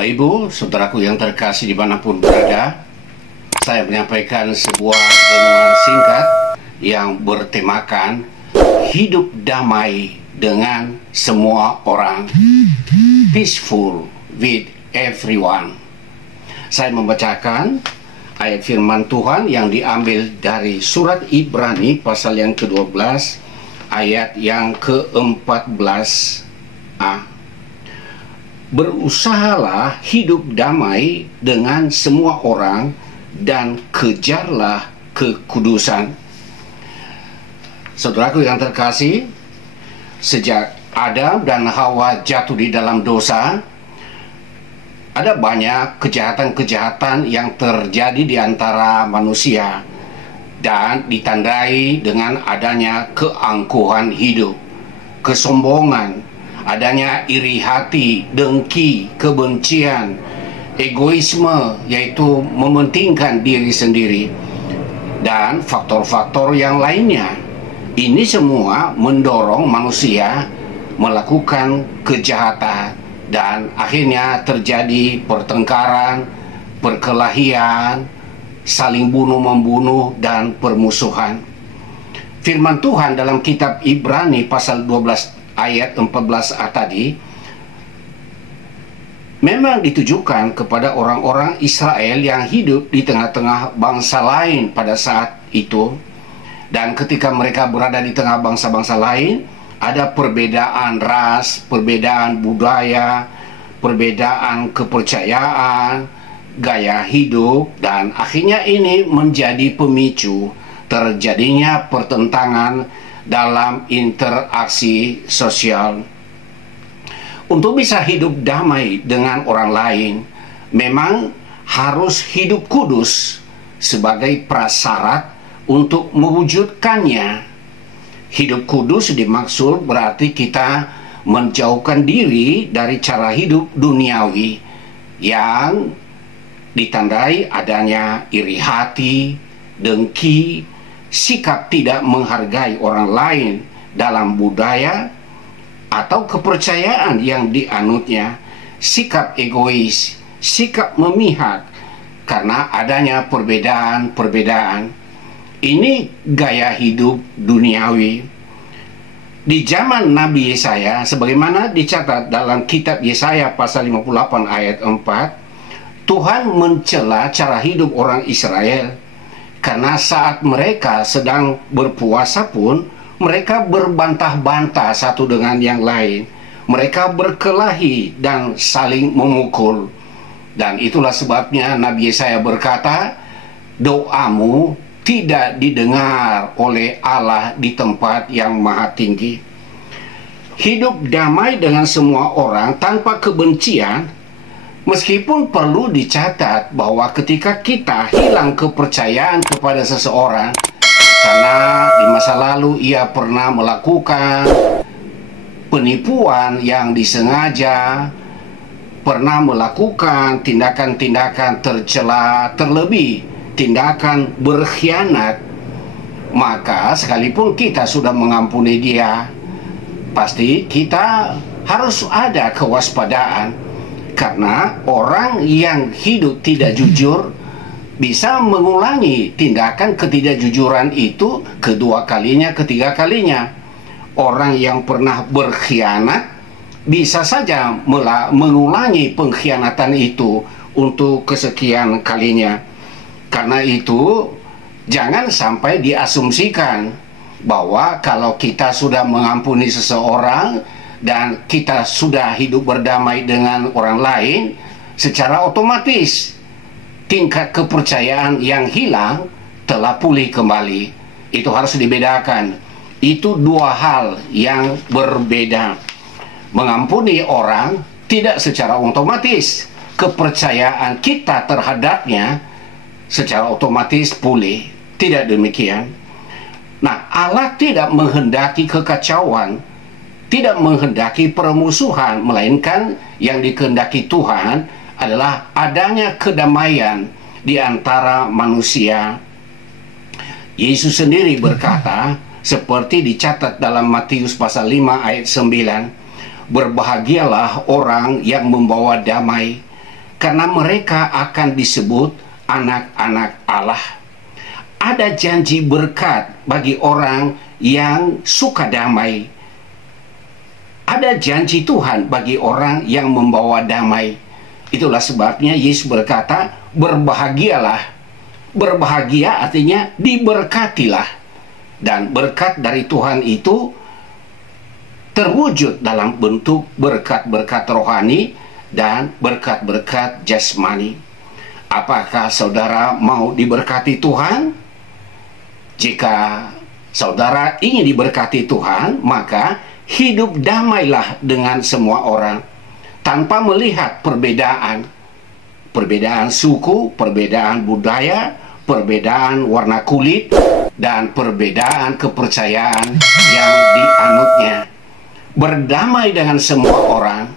Bapak Ibu, saudaraku yang terkasih dimanapun berada, saya menyampaikan sebuah renungan singkat yang bertemakan hidup damai dengan semua orang, peaceful with everyone. Saya membacakan ayat firman Tuhan yang diambil dari surat Ibrani pasal yang ke-12 ayat yang ke-14a. Berusahalah hidup damai dengan semua orang dan kejarlah kekudusan. Saudaraku yang terkasih, sejak Adam dan Hawa jatuh di dalam dosa, ada banyak kejahatan-kejahatan yang terjadi di antara manusia dan ditandai dengan adanya keangkuhan hidup, kesombongan, adanya iri hati, dengki, kebencian, egoisme, yaitu mementingkan diri sendiri, dan faktor-faktor yang lainnya. Ini semua mendorong manusia melakukan kejahatan dan akhirnya terjadi pertengkaran, perkelahian, saling bunuh-membunuh, dan permusuhan. Firman Tuhan dalam kitab Ibrani pasal 12 ayat 14a tadi memang ditujukan kepada orang-orang Israel yang hidup di tengah-tengah bangsa lain pada saat itu. Dan ketika mereka berada di tengah bangsa-bangsa lain, ada perbedaan ras, perbedaan budaya, perbedaan kepercayaan, gaya hidup, dan akhirnya ini menjadi pemicu terjadinya pertentangan dalam interaksi sosial. Untuk bisa hidup damai dengan orang lain, memang harus hidup kudus sebagai prasyarat untuk mewujudkannya. Hidup kudus dimaksud berarti kita menjauhkan diri dari cara hidup duniawi yang ditandai adanya iri hati, dengki, sikap tidak menghargai orang lain dalam budaya atau kepercayaan yang dianutnya, sikap egois, sikap memihak karena adanya perbedaan-perbedaan. Ini gaya hidup duniawi. Di zaman Nabi Yesaya, sebagaimana dicatat dalam kitab Yesaya pasal 58 ayat 4, Tuhan mencela cara hidup orang Israel. Karena saat mereka sedang berpuasa pun, mereka berbantah-bantah satu dengan yang lain. Mereka berkelahi dan saling memukul. Dan itulah sebabnya Nabi Yesaya berkata, doamu tidak didengar oleh Allah di tempat yang maha tinggi. Hidup damai dengan semua orang tanpa kebencian, meskipun perlu dicatat bahwa ketika kita hilang kepercayaan kepada seseorang karena di masa lalu ia pernah melakukan penipuan yang disengaja, pernah melakukan tindakan-tindakan tercela, terlebih tindakan berkhianat, maka sekalipun kita sudah mengampuni dia, pasti kita harus ada kewaspadaan. Karena orang yang hidup tidak jujur bisa mengulangi tindakan ketidakjujuran itu kedua kalinya, ketiga kalinya. Orang yang pernah berkhianat bisa saja mengulangi pengkhianatan itu untuk kesekian kalinya. Karena itu jangan sampai diasumsikan bahwa kalau kita sudah mengampuni seseorang dan kita sudah hidup berdamai dengan orang lain, secara otomatis tingkat kepercayaan yang hilang telah pulih kembali. Itu harus dibedakan. Itu dua hal yang berbeda. Mengampuni orang tidak secara otomatis kepercayaan kita terhadapnya secara otomatis pulih. Tidak demikian. Nah, Allah tidak menghendaki kekacauan, tidak menghendaki permusuhan, melainkan yang dikehendaki Tuhan adalah adanya kedamaian di antara manusia. Yesus sendiri berkata, seperti dicatat dalam Matius pasal 5 ayat 9, berbahagialah orang yang membawa damai, karena mereka akan disebut anak-anak Allah. Ada janji berkat bagi orang yang suka damai. Ada janji Tuhan bagi orang yang membawa damai. Itulah sebabnya Yesus berkata, berbahagialah. Berbahagia artinya diberkatilah. Dan berkat dari Tuhan itu terwujud dalam bentuk berkat-berkat rohani dan berkat-berkat jasmani. Apakah saudara mau diberkati Tuhan? Jika saudara ingin diberkati Tuhan, maka hidup damailah dengan semua orang tanpa melihat perbedaan. Perbedaan suku, perbedaan budaya, perbedaan warna kulit, dan perbedaan kepercayaan yang dianutnya. Berdamai dengan semua orang,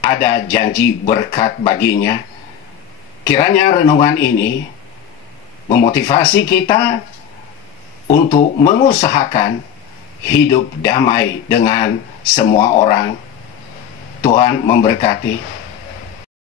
ada janji berkat baginya. Kiranya renungan ini memotivasi kita untuk mengusahakan hidup damai dengan semua orang. Tuhan memberkati.